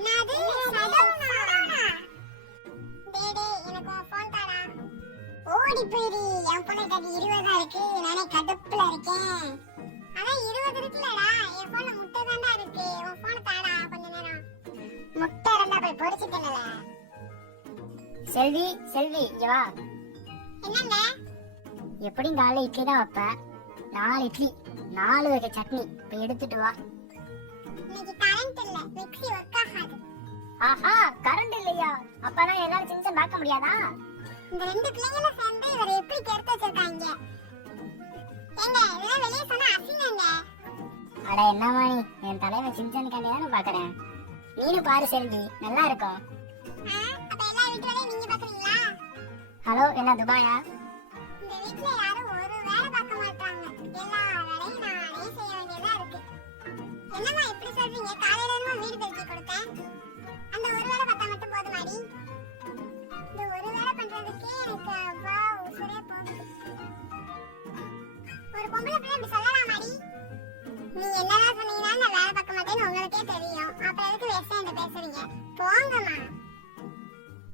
என்னது சடவுனா? டேய் டேய் எனக்கு உன் ஃபோன் தாடா. ஓடி போயிரு. என் போன்ல அது 20 இருக்கு. நானே கடுப்புல இருக்கேன். அதான் 20 இருக்குலடா. என் போன்ல முட்டை தான்டா இருக்கு. உன் போன் தாடா கொஞ்ச நேரம். முட்டை இருந்தா போய் பொரிச்சு தின்னல. செல்வி செல்வி இங்க வா. என்னங்க? எப்படியும் காலைல இட்லி தான் வைப்பேன். 4 இட்லி 4 வகை சட்னி போய் எடுத்துட்டு வா. இன்னைக்கு கரண்ட் இல்ல. மிக்ஸி ஒர்க் ஆகாது. ஆஹா கரண்ட் இல்லையா? அப்பனா என்னால சின்ன பார்க்க முடியாதா? இந்த ரெண்டு பிள்ளைங்களும் சேர்ந்து இவரை எப்படி கெடுத்து வச்சிருக்காங்க? ஏங்க இதெல்லாம் வெளியே சொன்னா அசிங்கங்க. அட என்னமா நீ? என் தலைவன் சின்சன் கண்ணியானு பாக்குறேன். நீனு பாரு செல்வி, நல்லா இருக்கும். அப்ப எல்லா வீட்டு வேலையும் நீங்க பாக்குறீங்களா? ஹலோ, என்ன துபாயா? இந்த வீட்ல யாரும் ஒரு வேலை பார்க்க மாட்டாங்க. எல்லா வேலையும் நானே செய்ய வேண்டியதா இருக்கு. என்னம்மா இப்படி சொல்றீங்க? காலையில இருந்து வீடு பெருக்கி கொடுத்தேன். அந்த ஒரு வேலை பார்த்தா மட்டும் போதுமாடி? இந்த ஒரு வேலை பண்றதுக்கே எனக்கு அவ்வா உசுரே போகுது. ஒரு பொம்பளை பிள்ளை இப்படி சொல்லலாமாடி? நீ என்னதான் சொன்னீங்கன்னா நான் வேலை பார்க்க மாட்டேன்னு உங்களுக்கே தெரியும். அப்புறம் எதுக்கு வேஸ்டா என்கிட்ட பேசுறீங்க? போங்கம்மா.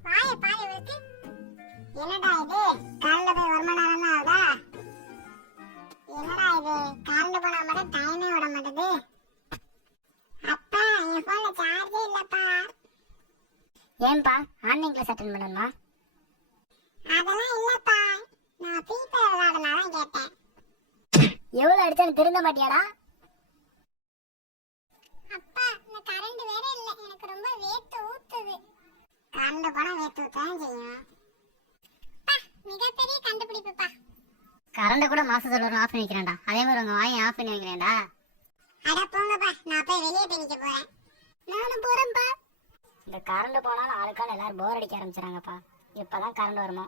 வாயை பாரு இவருக்கு. என்னடா இது? காலைல போய் ஒரு மணி நேரம் தான் ஆகுதா? என்னடா இது? கரண்ட் போனா மட்டும் டைமே விட மாட்டேது. அப்பா என் போன்ல சார்ஜே இல்லப்பா. ஏன்பா ஆன்லைன் கிளாஸ் அட்டெண்ட் பண்ணணுமா? அதெல்லாம் இல்லப்பா. நான் ஃப்ரீ ஃபயர் விளையாடலாம் தான் கேட்டேன். எவ்வளவு அடிச்சாலும் திருந்த மாட்டியாடா? அப்பா இந்த கரண்ட் வேற இல்ல. எனக்கு ரொம்ப வேர்த்து ஊத்துது. கரண்ட் போனா வேர்த்து ஊத்ததான் செய்யும். அப்பா மிகப்பெரிய கண்டுபிடிப்புப்பா. கரண்ட் கூட மாசத்துல ஒரு ஆஃப் பண்ணி வைக்கிறேன்டா. அதே மாதிரி உங்க வாயை ஆஃப் பண்ணி வைக்கிறேன்டா. அட போங்கப்பா, நான் போய் வெளியே போய் நிக்க போறேன். நானும் போறேன்ப்பா. இந்த கரண்ட் போனாலும் ஆளுக்கால எல்லாரும் போர் அடிக்க ஆரம்பிச்சாங்கப்பா. இப்பதான் கரண்ட் வருமா?